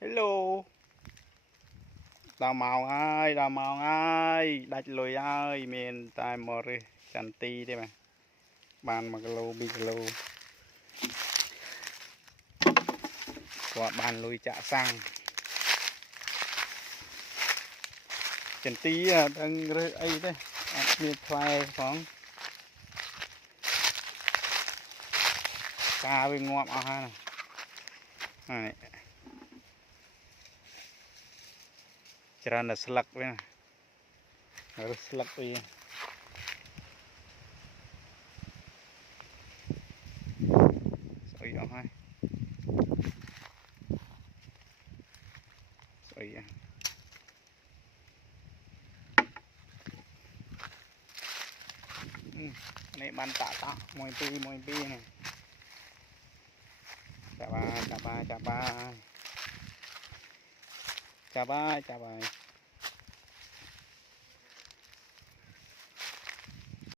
Hello. Đào màu ơi, đạch lùi ơi, miền tai mò rì, chăn ti đây mà. Bàn mà lô bị lô. Quả bàn lùi chạ sang. Chăn ti đang rơi ấy đây. Miền thoai phóng. Cá bên ngoạm ao ha này. Này. Chả là slug với này. Rồi slug với. Sợi ao hai. Sợi. Này bàn tạ tạ, môi pi này. Chà ba. Chà ba.